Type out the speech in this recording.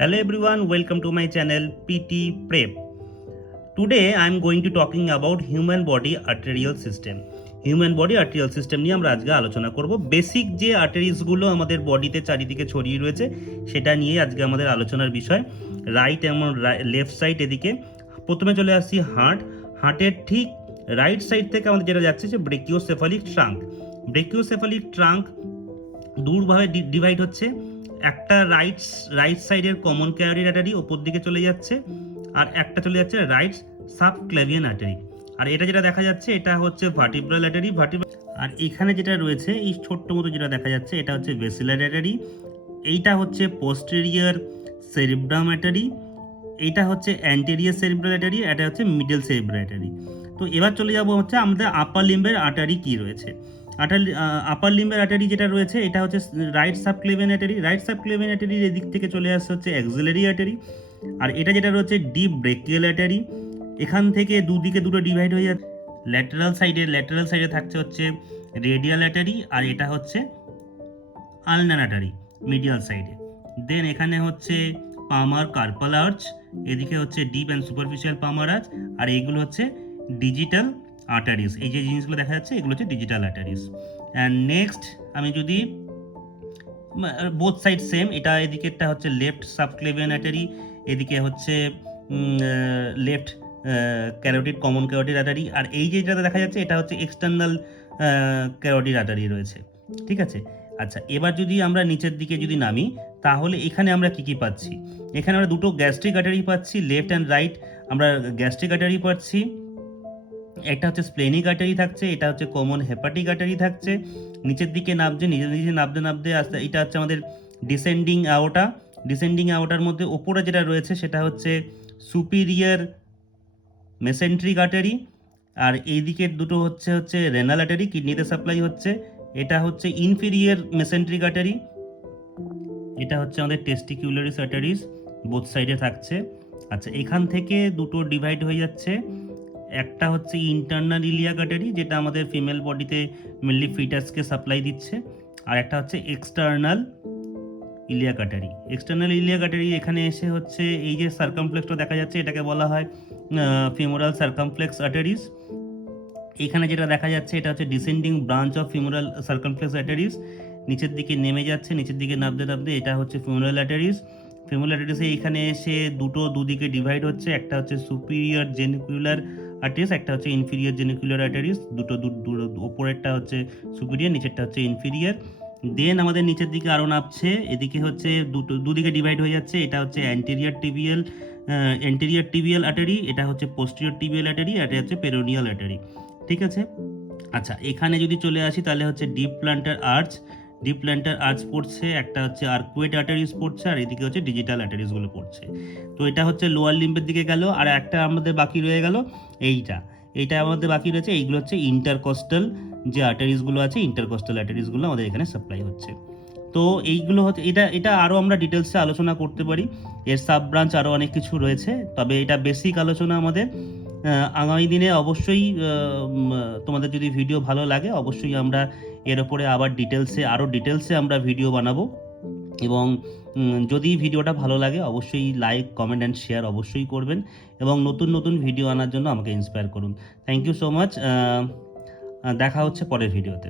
Hello everyone, welcome to my channel PT Prep. Today I am going to talking about human body arterial system. Human body arterial system নিয়ে আমরা আজকে আলোচনা করব। Basic যে আর্টারিজগুলো আমাদের বডিতে চারিদিকে ছড়িয়ে রয়েছে সেটা নিয়ে আজকে আমাদের আলোচনার বিষয়। রাইট এবং লেফট সাইড এদিকে প্রথমে চলে আসছি হার্টের ঠিক রাইট সাইড থেকে আমাদের যেটা যাচ্ছে যে ব্রেকিওসেফালিক ট্রাঙ্ক। ব্রেকিওসেফালিক ট্রাঙ্ক দুভাবে ডিভাইড হচ্ছে। একটা রাইট সাইডের কমন ক্যারোটিড আর্টারি ওপর দিকে চলে যাচ্ছে, আর একটা চলে যাচ্ছে রাইট সাবক্লেভিয়ান আর্টারি। আর এটা যেটা দেখা যাচ্ছে এটা হচ্ছে ভার্টিব্রাল আর্টারি। আর এখানে যেটা রয়েছে এই ছোট্ট মতো যেটা দেখা যাচ্ছে এটা হচ্ছে ভেসিলার আর্টারি। এইটা হচ্ছে পোস্টেরিয়র সেরিব্রাম আর্টারি, এইটা হচ্ছে অ্যান্টেরিয়র সেরিব্রাল আর্টারি, এটা হচ্ছে মিডল সেরিব্রাল আর্টারি। তো এবার চলে যাব হচ্ছে আমাদের আপার লিম্বের আর্টারি কি রয়েছে। আপার লিম্বের আর্টারি যেটা রয়েছে এটা হচ্ছে right subclavian artery. Right subclavian আর্টারির এদিক থেকে চলে আসছে হচ্ছে অ্যাক্সিলারি আর্টারি। আর এটা যেটা রয়েছে ডিপ ব্রেকিয়াল আর্টারি। এখান থেকে দুদিকে দুটো ডিভাইড হয়ে যাচ্ছে। ল্যাটারাল সাইডে থাকছে হচ্ছে রেডিয়াল আর্টারি, আর এটা হচ্ছে আলনার আর্টারি মিডিয়াল সাইডে। দেন এখানে হচ্ছে পামার কার্পাল আর্চ, এদিকে হচ্ছে deep and superficial palmar arch, আর এইগুলো হচ্ছে ডিজিটাল আর্টারিস। এই যে জিনিসগুলো দেখা যাচ্ছে এগুলো হচ্ছে ডিজিটাল আর্টারিস। অ্যান্ড নেক্সট আমি যদি বোথ সাইড সেম, এটা এদিকেরটা হচ্ছে লেফট সাবক্লেভিয়ান আর্টারি, এদিকে হচ্ছে left carotid common carotid artery, আর এই যেটা দেখা যাচ্ছে এটা হচ্ছে এক্সটার্নাল ক্যারোটিড আর্টারি রয়েছে। ঠিক আছে, আচ্ছা এবার যদি আমরা নিচের দিকে যদি নামি তাহলে এখানে আমরা কি পাচ্ছি। এখানে আমরা দুটো গ্যাস্ট্রিক আর্টারি পাচ্ছি, লেফট অ্যান্ড রাইট আমরা গ্যাস্ট্রিক আর্টারি পাচ্ছি। একটা হচ্ছে স্প্লেনিক আর্টারি থাকছে, এটা হচ্ছে কমন হেপাটিক আর্টারি থাকছে। নিচের দিকে নামছে, নিচে নামতে আস্তে এটা হচ্ছে আমাদের ডিসেন্ডিং আওটা। ডিসেন্ডিং আওটার মধ্যে ওপরে যেটা রয়েছে সেটা হচ্ছে সুপিরিয়র মেসেন্ট্রিক আর্টারি, আর এই দিকের দুটো হচ্ছে রেনাল আর্টারি, কিডনিতে সাপ্লাই হচ্ছে। এটা হচ্ছে ইনফেরিয়র মেসেন্ট্রিক আর্টারি, এটা হচ্ছে আমাদের টেস্টিকিউলারিস আর্টারিস, বোথ সাইডে থাকছে। আচ্ছা এখান থেকে দুটো ডিভাইড হয়ে যাচ্ছে। একটা হচ্ছে ইন্টারনাল ইলিয়াক আর্টারি, যেটা আমাদের ফিমেল বডিতে মেনলি ফিটাসকে সাপ্লাই দিচ্ছে, আর একটা হচ্ছে external iliac artery. External iliac artery এখানে এসে হচ্ছে এই যে সার্কামফ্লেক্সটা দেখা যাচ্ছে এটাকে বলা হয় ফিমোরাল সার্কামফ্লেক্স আর্টারিস। এখানে যেটা দেখা যাচ্ছে এটা হচ্ছে descending branch of femoral circumflex arteries, নিচের দিকে নেমে যাচ্ছে, নিচের দিকে নামতে এটা হচ্ছে ফিমোরাল আর্টারিস। ফিমোরাল আর্টারিসে এখানে এসে দুদিকে ডিভাইড হচ্ছে, একটা হচ্ছে সুপিরিয়র জেনিকুলার আর্টারিস, একটা হচ্ছে ইনফিরিয়র জেনিকুলার আর্টারিস। দুটো ওপরেরটা হচ্ছে সুপিরিয়র, নিচেরটা হচ্ছে ইনফিরিয়র। দেন আমাদের নিচের দিকে আরও নামছে, এদিকে হচ্ছে দুদিকে ডিভাইড হয়ে যাচ্ছে। এটা হচ্ছে অ্যান্টেরিয়র টিবিয়াল আর্টারি, এটা হচ্ছে পোস্টেরিয়র টিবিয়াল আর্টারি, আর এটা হচ্ছে পেরোনিয়াল আর্টারি। ঠিক আছে, আচ্ছা এখানে যদি চলে আসি তাহলে হচ্ছে ডিপ প্ল্যান্টার আর্চ পড়ছে, একটা হচ্ছে আর্কুয়েট আর্টারিস পড়ছে, আর এদিকে হচ্ছে ডিজিটাল আর্টারিসগুলো পড়ছে। তো এটা হচ্ছে লোয়ার লিম্বের দিকে গেল। আর একটা আমাদের বাকি রয়ে গেল এইটা আমাদের বাকি রয়েছে। এইগুলো হচ্ছে ইন্টারকস্টাল যে আর্টারিসগুলো আছে, ইন্টারকস্টাল আর্টারিসগুলো আমাদের এখানে সাপ্লাই হচ্ছে। তো এইগুলো হচ্ছে এটা আরও আমরা ডিটেলসে আলোচনা করতে পারি, এর সাব ব্রাঞ্চ আরও অনেক কিছু রয়েছে, তবে এটা বেসিক আলোচনা আমাদের। আগামী দিনে অবশ্যই তোমাদের যদি ভিডিও ভালো লাগে অবশ্যই আমরা এর ওপরে আবার ডিটেলসে আমরা ভিডিও বানাবো। এবং যদি ভিডিওটা ভালো লাগে অবশ্যই লাইক, কমেন্ট অ্যান্ড শেয়ার অবশ্যই করবেন, এবং নতুন ভিডিও আনার জন্য আমাকে ইন্সপায়ার করুন। থ্যাংক ইউ সো মাচ, দেখা হচ্ছে পরের ভিডিওতে।